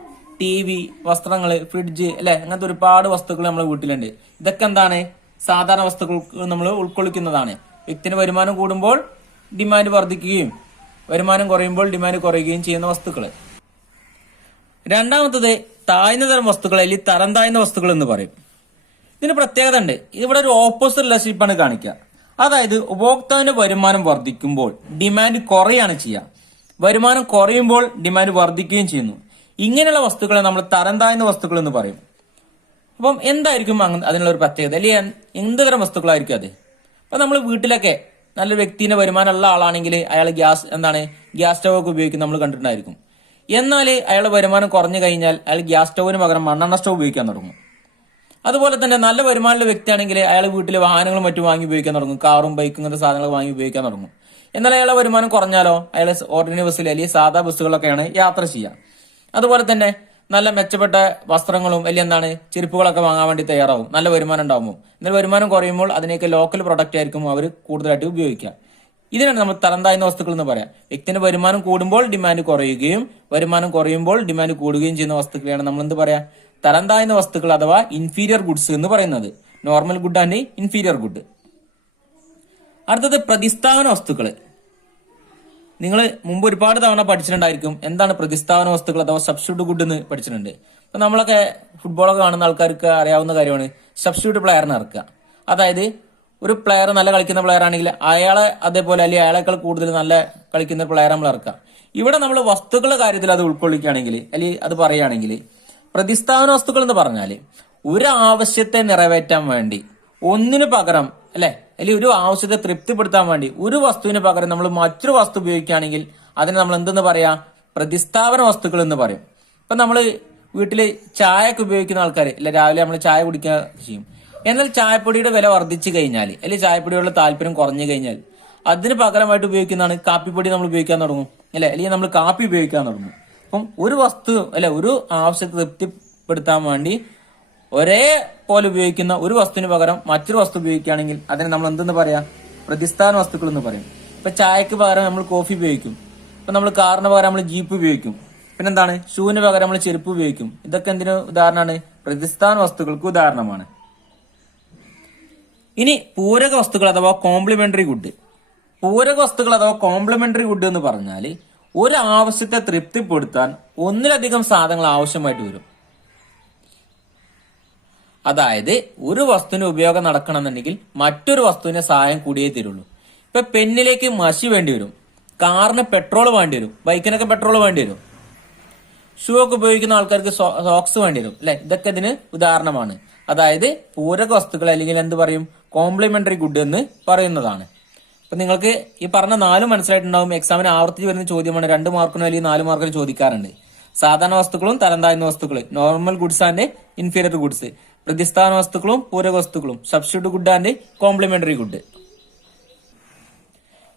TV, വസ്ത്രങ്ങള്, ഫ്രിഡ്ജ്, അല്ലെ, അങ്ങനത്തെ ഒരുപാട് വസ്തുക്കൾ നമ്മുടെ വീട്ടിലുണ്ട്. ഇതൊക്കെ എന്താണ്? സാധാരണ വസ്തുക്കൾ നമ്മൾ ഉൾക്കൊള്ളിക്കുന്നതാണ്. വ്യക്തിന്റെ വരുമാനം കൂടുമ്പോൾ ഡിമാൻഡ് വർദ്ധിക്കുകയും വരുമാനം കുറയുമ്പോൾ ഡിമാൻഡ് കുറയുകയും ചെയ്യുന്ന വസ്തുക്കൾ. രണ്ടാമത്തത് താഴ്ന്ന തരം വസ്തുക്കൾ അല്ലെങ്കിൽ തരം താഴ്ന്ന വസ്തുക്കൾ എന്ന് പറയും. ഇതിന് പ്രത്യേകത ഉണ്ട്. ഇവിടെ ഒരു ഓപ്പോസിറ്റ് റിലേഷൻഷിപ്പാണ് കാണിക്കുക. അതായത് ഉപഭോക്താവിന്റെ വരുമാനം വർദ്ധിക്കുമ്പോൾ ഡിമാൻഡ് കുറയാണ് ചെയ്യുക, വരുമാനം കുറയുമ്പോൾ ഡിമാൻഡ് വർദ്ധിക്കുകയും ചെയ്യുന്നു. ഇങ്ങനെയുള്ള വസ്തുക്കളെ നമ്മൾ തരം താഴ്ന്ന വസ്തുക്കൾ എന്ന് പറയും. അപ്പം എന്തായിരിക്കും അതിനുള്ള ഒരു പ്രത്യേകത, അല്ലെങ്കിൽ എന്ത് തരം വസ്തുക്കളായിരിക്കും അത്? അപ്പൊ നമ്മൾ വീട്ടിലൊക്കെ നല്ല വ്യക്തിന്റെ വരുമാനമുള്ള ആളാണെങ്കിൽ അയാൾ ഗ്യാസ് സ്റ്റവ് ഒക്കെ ഉപയോഗിക്കും, നമ്മൾ കണ്ടിട്ടുണ്ടായിരിക്കും. എന്നാൽ അയാളുടെ വരുമാനം കുറഞ്ഞു കഴിഞ്ഞാൽ അയാൾ ഗ്യാസ് സ്റ്റൗവിന് പകരം മണ്ണെണ്ണ സ്റ്റവ് ഉപയോഗിക്കാൻ തുടങ്ങും. അതുപോലെ തന്നെ നല്ല വരുമാനമുള്ള വ്യക്തിയാണെങ്കിൽ അയാൾ വീട്ടിൽ വാഹനങ്ങളും മറ്റും വാങ്ങി ഉപയോഗിക്കാൻ തുടങ്ങും, കാറും ബൈക്കും ഇങ്ങനത്തെ സാധനങ്ങൾ വാങ്ങി ഉപയോഗിക്കാൻ തുടങ്ങും. എന്നാൽ അയാളുടെ വരുമാനം കുറഞ്ഞാലോ അയാൾ ഓർഡിനറി ബസ്സിൽ അല്ലെങ്കിൽ സാധാ ബസ്സുകളൊക്കെയാണ് യാത്ര ചെയ്യുക. അതുപോലെ തന്നെ നല്ല മെച്ചപ്പെട്ട വസ്ത്രങ്ങളും അല്ലെങ്കിൽ ചെരുപ്പുകളൊക്കെ വാങ്ങാൻ വേണ്ടി തയ്യാറാവും, നല്ല വരുമാനം ഉണ്ടാകുമ്പോൾ. എന്നാൽ വരുമാനം കുറയുമ്പോൾ അതിനൊക്കെ ലോക്കൽ പ്രൊഡക്റ്റ് ആയിരിക്കും അവർ കൂടുതലായിട്ട് ഉപയോഗിക്കുക. ഇതിനാണ് നമ്മൾ തരം താഴ്ന്ന വസ്തുക്കൾ എന്ന് പറയാം. വ്യക്തിന്റെ വരുമാനം കൂടുമ്പോൾ ഡിമാൻഡ് കുറയുകയും വരുമാനം കുറയുമ്പോൾ ഡിമാൻഡ് കൂടുകയും ചെയ്യുന്ന വസ്തുക്കളെയാണ് നമ്മൾ എന്ത് പറയാ? തരം താഴ്ന്ന വസ്തുക്കൾ അഥവാ ഇൻഫീരിയർ ഗുഡ്സ് എന്ന് പറയുന്നത്. Normal good and inferior good. അടുത്തത് പ്രതിസ്ഥാപന വസ്തുക്കൾ. നിങ്ങൾ മുമ്പ് ഒരുപാട് തവണ പഠിച്ചിട്ടുണ്ടായിരിക്കും എന്താണ് പ്രതിസ്ഥാപന വസ്തുക്കൾ അഥവാ സബ്സ്റ്റിറ്റ്യൂട്ട് ഗുഡ് എന്ന് പഠിച്ചിട്ടുണ്ട്. അപ്പൊ നമ്മളൊക്കെ ഫുട്ബോളൊക്കെ കാണുന്ന ആൾക്കാർക്ക് അറിയാവുന്ന കാര്യമാണ് സബ്സ്റ്റിറ്റ്യൂട്ട് പ്ലെയറിനെ ഇറക്കുക. അതായത് ഒരു പ്ലെയർ നല്ല കളിക്കുന്ന പ്ലെയർ ആണെങ്കിൽ അയാളെ അതേപോലെ അല്ലെങ്കിൽ അയാളെക്കാൾ കൂടുതൽ നല്ല കളിക്കുന്ന പ്ലെയർ നമ്മൾ ഇറക്കുക. ഇവിടെ നമ്മൾ വസ്തുക്കളുടെ കാര്യത്തിൽ അത് ഉൾക്കൊള്ളിക്കുകയാണെങ്കിൽ അല്ലെങ്കിൽ അത് പറയുകയാണെങ്കിൽ പ്രതിസ്ഥാപന വസ്തുക്കൾ എന്ന് പറഞ്ഞാൽ ഒരു ആവശ്യത്തെ നിറവേറ്റാൻ വേണ്ടി ഒന്നിനു പകരം അല്ലെങ്കിൽ ഒരു ആവശ്യത്തെ തൃപ്തിപ്പെടുത്താൻ വേണ്ടി ഒരു വസ്തുവിന് പകരം നമ്മൾ മറ്റൊരു വസ്തു ഉപയോഗിക്കുകയാണെങ്കിൽ അതിനെ നമ്മൾ എന്തെന്ന് പറയാ? പ്രതിസ്ഥാപന വസ്തുക്കൾ എന്ന് പറയും. ഇപ്പൊ നമ്മള് വീട്ടില് ചായ ഒക്കെ ഉപയോഗിക്കുന്ന ആൾക്കാർ രാവിലെ നമ്മൾ ചായ കുടിക്കുക ചെയ്യും. എന്നാൽ ചായപ്പൊടിയുടെ വില വർദ്ധിച്ചു കഴിഞ്ഞാൽ അല്ലെങ്കിൽ ചായപ്പൊടിയുള്ള താല്പര്യം കുറഞ്ഞു കഴിഞ്ഞാൽ അതിന് പകരമായിട്ട് ഉപയോഗിക്കുന്നതാണ് കാപ്പിപ്പൊടി. നമ്മൾ ഉപയോഗിക്കാൻ തുടങ്ങും അല്ലെങ്കിൽ നമ്മൾ കാപ്പി ഉപയോഗിക്കാൻ തുടങ്ങും. അപ്പം ഒരു വസ്തു ഒരു ആവശ്യത്തെ തൃപ്തിപ്പെടുത്താൻ വേണ്ടി ഒരേ പോലെ ഉപയോഗിക്കുന്ന ഒരു വസ്തുവിന് പകരം മറ്റൊരു വസ്തു ഉപയോഗിക്കുകയാണെങ്കിൽ അതിനെ നമ്മൾ എന്തെന്ന് പറയാ? പ്രതിസ്ഥാന വസ്തുക്കൾ എന്ന് പറയും. ഇപ്പൊ ചായക്ക് പകരം നമ്മൾ കോഫി ഉപയോഗിക്കും. ഇപ്പൊ നമ്മൾ കാറിന് പകരം നമ്മൾ ജീപ്പ് ഉപയോഗിക്കും. പിന്നെന്താണ്? ഷൂവിന് പകരം നമ്മൾ ചെരുപ്പ് ഉപയോഗിക്കും. ഇതൊക്കെ എന്തിനു ഉദാഹരണമാണ്? പ്രതിസ്ഥാന വസ്തുക്കൾക്ക് ഉദാഹരണമാണ്. ഇനി പൂരക വസ്തുക്കൾ അഥവാ കോംപ്ലിമെന്ററി ഗുഡ്. പൂരക വസ്തുക്കൾ അഥവാ കോംപ്ലിമെന്ററി ഗുഡ് എന്ന് പറഞ്ഞാൽ ഒരു ആവശ്യത്തെ തൃപ്തിപ്പെടുത്താൻ ഒന്നിലധികം സാധനങ്ങൾ ആവശ്യമായിട്ട് വരും. അതായത് ഒരു വസ്തുവിന് ഉപയോഗം നടക്കണമെന്നുണ്ടെങ്കിൽ മറ്റൊരു വസ്തുവിന്റെ സഹായം കൂടിയേ തരുള്ളൂ. ഇപ്പൊ പെന്നിലേക്ക് മഷി വേണ്ടി വരും, കാറിന് പെട്രോൾ വേണ്ടി വരും, ബൈക്കിനൊക്കെ പെട്രോൾ വേണ്ടി വരും, ഷൂ ഒക്കെ ഉപയോഗിക്കുന്ന ആൾക്കാർക്ക് സോക്സ് വേണ്ടി വരും അല്ലെ. ഇതൊക്കെ ഇതിന് ഉദാഹരണമാണ്. അതായത് പൂരക വസ്തുക്കൾ അല്ലെങ്കിൽ എന്ത് പറയും, കോംപ്ലിമെന്ററി ഗുഡ് എന്ന് പറയുന്നതാണ്. അപ്പൊ നിങ്ങൾക്ക് ഈ പറഞ്ഞ 4 മനസ്സിലായിട്ടുണ്ടാവും. എക്സാമിന് ആവർത്തിച്ച് വരുന്ന ചോദ്യമാണ്. 2 മാർക്കിനോ അല്ലെങ്കിൽ 4 മാർക്കിനോ ചോദിക്കാറുണ്ട്. സാധാരണ വസ്തുക്കളും തരം താഴ്ന്ന വസ്തുക്കൾ, normal goods and inferior goods, പ്രതിസ്ഥാന വസ്തുക്കളും പൂരക വസ്തുക്കളും, substitute good and complementary good.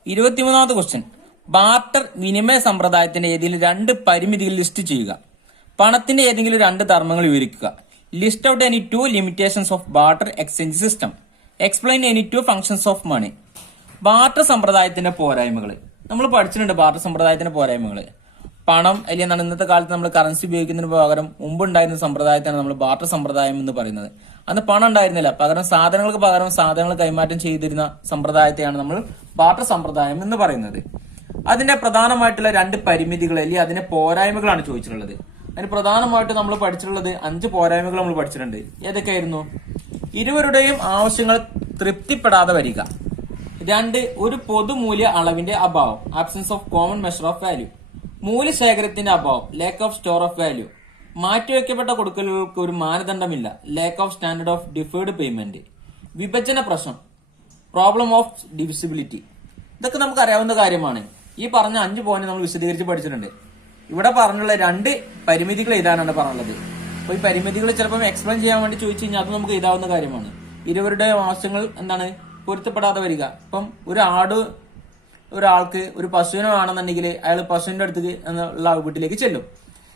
23ാമത്തെ ക്വസ്റ്റ്യൻ, ബാർട്ടർ വിനിമയ സമ്പ്രദായത്തിന്റെ ഏതെങ്കിലും 2 പരിമിതികൾ ലിസ്റ്റ് ചെയ്യുക. പണത്തിന്റെ ഏതെങ്കിലും 2 ധർമ്മങ്ങൾ വിവരിക്കുക. List out any 2 limitations of barter exchange system. Explain any 2 functions of money. Barter സമ്പ്രദായത്തിന്റെ പോരായ്മകൾ നമ്മൾ പഠിച്ചിട്ടുണ്ട്. ബാർട്ടർ സമ്പ്രദായത്തിന്റെ പോരായ്മകൾ, പണം അല്ലെങ്കിൽ എന്താണ് ഇന്നത്തെ കാലത്ത് നമ്മൾ കറൻസി ഉപയോഗിക്കുന്നതിന് പകരം മുമ്പ് ഉണ്ടായിരുന്ന സമ്പ്രദായത്താണ് നമ്മൾ ബാർട്ടർ സമ്പ്രദായം എന്ന് പറയുന്നത്. അന്ന് പണം ഉണ്ടായിരുന്നില്ല, പകരം സാധനങ്ങൾ കൈമാറ്റം ചെയ്തിരുന്ന സമ്പ്രദായത്തെയാണ് നമ്മൾ ബാർട്ടർ സമ്പ്രദായം എന്ന് പറയുന്നത്. അതിന്റെ പ്രധാനമായിട്ടുള്ള 2 പരിമിതികൾ അല്ലെങ്കിൽ അതിന്റെ പോരായ്മകളാണ് ചോദിച്ചിട്ടുള്ളത്. അതിന് പ്രധാനമായിട്ട് നമ്മൾ പഠിച്ചിട്ടുള്ളത് 5 പോരായ്മകൾ നമ്മൾ പഠിച്ചിട്ടുണ്ട്. ഏതൊക്കെയായിരുന്നു? ഇരുവരുടെയും ആവശ്യങ്ങൾ തൃപ്തിപ്പെടാതെ വരിക. 2, ഒരു പൊതുമൂല്യ അളവിന്റെ അഭാവം, absence of common measure of value. മൂല്യശേഖരത്തിന്റെ അഭാവം, lack of store of value. മാറ്റിവെക്കപ്പെട്ട കൊടുക്കലുകൾക്ക് ഒരു മാനദണ്ഡമില്ല, lack of standard of deferred payment. വിഭജന പ്രശ്നം, പ്രോബ്ലം ഓഫ് ഡിവിസിബിലിറ്റി. ഇതൊക്കെ നമുക്ക് അറിയാവുന്ന കാര്യമാണ്. ഈ പറഞ്ഞ 5 പോയിന്റ് നമ്മൾ വിശദീകരിച്ച് പഠിച്ചിട്ടുണ്ട്. ഇവിടെ പറഞ്ഞുള്ള 2 പരിമിതികൾ എഴുതാനാണ് പറഞ്ഞുള്ളത്. അപ്പൊ ഈ പരിമിതികൾ ചിലപ്പോൾ എക്സ്പ്ലെയിൻ ചെയ്യാൻ വേണ്ടി ചോദിച്ചു കഴിഞ്ഞാൽ അത് നമുക്ക് എഴുതാവുന്ന കാര്യമാണ്. ഇരുവരുടെ ആവശ്യങ്ങൾ എന്താണ് പൊരുത്തപ്പെടാതെ വരിക. ഇപ്പം ഒരാൾക്ക് ഒരു പശുവിനെ വേണമെന്നുണ്ടെങ്കിൽ അയാൾ പശുവിന്റെ അടുത്ത് ഉള്ള വീട്ടിലേക്ക് ചെല്ലും.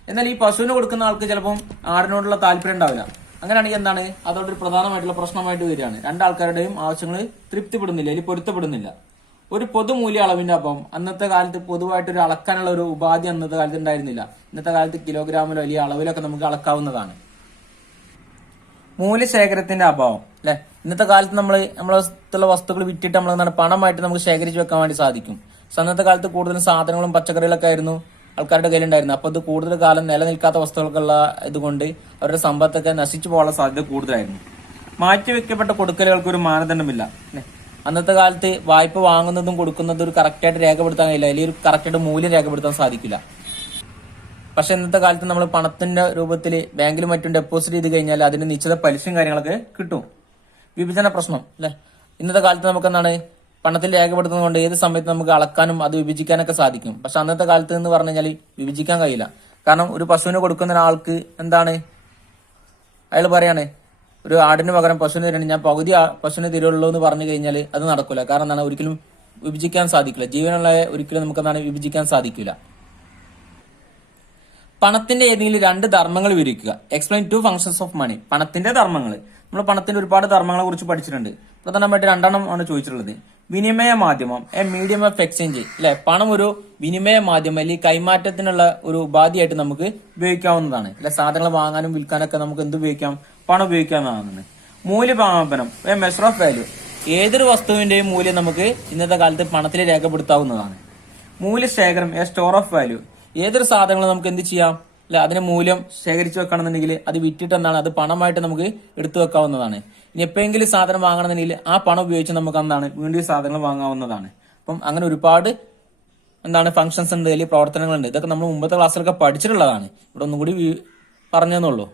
എന്നാൽ ഈ പശുവിന് കൊടുക്കുന്ന ആൾക്ക് ചിലപ്പം ആടിനോടുള്ള താല്പര്യം ഉണ്ടാവില്ല. അങ്ങനെയാണെങ്കിൽ എന്താണ് അതോടൊരു പ്രധാനമായിട്ടുള്ള പ്രശ്നമായിട്ട് വരികയാണ്. 2 ആൾക്കാരുടെയും ആവശ്യങ്ങൾ തൃപ്തിപ്പെടുന്നില്ല അല്ലെങ്കിൽ പൊരുത്തപ്പെടുന്നില്ല. ഒരു പൊതുമൂല്യ അളവിന്റെ അഭാവം, അന്നത്തെ കാലത്ത് പൊതുവായിട്ട് ഒരു അളക്കാനുള്ള ഒരു ഉപാധി അന്നത്തെ കാലത്ത് ഉണ്ടായിരുന്നില്ല. ഇന്നത്തെ കാലത്ത് കിലോഗ്രാമിലോ വലിയ അളവിലൊക്കെ നമുക്ക് അളക്കാവുന്നതാണ്. മൂല്യശേഖരത്തിന്റെ അഭാവം അല്ലെ. ഇന്നത്തെ കാലത്ത് നമ്മളെ വസ്തുക്കൾ വിറ്റിട്ട് നമ്മൾ എന്താണ് പണമായിട്ട് നമുക്ക് ശേഖരിച്ച് വെക്കാൻ വേണ്ടി സാധിക്കും. പക്ഷെ അന്നത്തെ കാലത്ത് കൂടുതലും സാധനങ്ങളും പച്ചക്കറികളൊക്കെ ആയിരുന്നു ആൾക്കാരുടെ കയ്യിലുണ്ടായിരുന്നു. അപ്പൊ അത് കൂടുതൽ കാലം നിലനിൽക്കാത്ത വസ്തുക്കൾക്കുള്ള ഇതുകൊണ്ട് അവരുടെ സമ്പത്തൊക്കെ നശിച്ചു പോകാനുള്ള സാധ്യത കൂടുതലായിരുന്നു. മാറ്റിവെക്കപ്പെട്ട കൊടുക്കലുകൾക്ക് ഒരു മാനദണ്ഡമില്ല. അന്നത്തെ കാലത്ത് വായ്പ വാങ്ങുന്നതും കൊടുക്കുന്നതും ഒരു കറക്റ്റായിട്ട് രേഖപ്പെടുത്താൻ കഴിയില്ല, അല്ലെങ്കിൽ ഒരു കറക്റ്റായിട്ട് മൂല്യം രേഖപ്പെടുത്താൻ സാധിക്കില്ല. പക്ഷെ ഇന്നത്തെ കാലത്ത് നമ്മൾ പണത്തിന്റെ രൂപത്തിൽ ബാങ്കിലും മറ്റും ഡെപ്പോസിറ്റ് ചെയ്ത് കഴിഞ്ഞാൽ അതിന് നിശ്ചിത പലിശയും കാര്യങ്ങളൊക്കെ കിട്ടും. വിഭജന പ്രശ്നം അല്ലെ. ഇന്നത്തെ കാലത്ത് നമുക്ക് എന്താണ് പണത്തിൽ രേഖപ്പെടുത്തുന്നതുകൊണ്ട് ഏത് സമയത്ത് നമുക്ക് അളക്കാനും അത് വിഭജിക്കാനൊക്കെ സാധിക്കും. പക്ഷെ അന്നത്തെ കാലത്ത് എന്ന് പറഞ്ഞു കഴിഞ്ഞാൽ വിഭജിക്കാൻ കഴിയില്ല. കാരണം ഒരു പശുവിനെ കൊടുക്കുന്ന ഒരാൾക്ക് എന്താണ് അയാൾ പറയാണ് ഒരു ആടിന് പകരം പശുവിന് തരണം, ഞാൻ പകുതി പശുവിന് തരുള്ളൂ എന്ന് പറഞ്ഞു കഴിഞ്ഞാൽ അത് നടക്കില്ല. കാരണം എന്താണ് ഒരിക്കലും വിഭജിക്കാൻ സാധിക്കില്ല. ജീവനുള്ള ഒരിക്കലും നമുക്ക് എന്താണ് വിഭജിക്കാൻ സാധിക്കില്ല. പണത്തിന്റെ ഏതെങ്കിലും 2 ധർമ്മങ്ങൾ വിവരിക്കുക. Explain 2 functions of money. പണത്തിന്റെ ധർമ്മങ്ങൾ നമ്മൾ പണത്തിന്റെ ഒരുപാട് ധർമ്മങ്ങളെ കുറിച്ച് പഠിച്ചിട്ടുണ്ട്. പ്രധാനമായിട്ട് 2 ആണ് ചോദിച്ചിട്ടുള്ളത്. വിനിമയ മാധ്യമം, എ മീഡിയം ഓഫ് എക്സ്ചേഞ്ച് അല്ലെ. പണം ഒരു വിനിമയ മാധ്യമം അല്ലെങ്കിൽ കൈമാറ്റത്തിനുള്ള ഒരു ഉപാധിയായിട്ട് നമുക്ക് ഉപയോഗിക്കാവുന്നതാണ് അല്ലെ. സാധനങ്ങൾ വാങ്ങാനും വിൽക്കാനൊക്കെ നമുക്ക് എന്ത് ഉപയോഗിക്കാം, പണം ഉപയോഗിക്കാവുന്നതാണ്. മൂല്യമാപനം, എ മെഷർ ഓഫ് വാല്യൂ. ഏതൊരു വസ്തുവിന്റെയും മൂല്യം നമുക്ക് ഇന്നത്തെ കാലത്ത് പണത്തിൽ രേഖപ്പെടുത്താവുന്നതാണ്. മൂല്യശേഖരം, എ സ്റ്റോർ ഓഫ് വാല്യൂ. ഏതൊരു സാധനങ്ങളും നമുക്ക് എന്ത് ചെയ്യാം അല്ലെ, അതിന്റെ മൂല്യം ശേഖരിച്ചു വെക്കണമെന്നുണ്ടെങ്കിൽ അത് വിറ്റിട്ട് എന്താണ് അത് പണമായിട്ട് നമുക്ക് എടുത്തു വെക്കാവുന്നതാണ്. ഇനി എപ്പോഴെങ്കിലും സാധനം വാങ്ങണമെന്നുണ്ടെങ്കിൽ ആ പണം ഉപയോഗിച്ച് നമുക്ക് എന്താണ് വീണ്ടും സാധനങ്ങൾ വാങ്ങാവുന്നതാണ്. അപ്പം അങ്ങനെ ഒരുപാട് ഫംഗ്ഷൻസ് ഉണ്ട്, അല്ലെങ്കിൽ പ്രവർത്തനങ്ങളുണ്ട്. ഇതൊക്കെ നമ്മൾ മുമ്പത്തെ ക്ലാസ്സിലൊക്കെ പഠിച്ചിട്ടുള്ളതാണ്. ഇവിടെ ഒന്നും കൂടി പറഞ്ഞെന്നുള്ളൂ.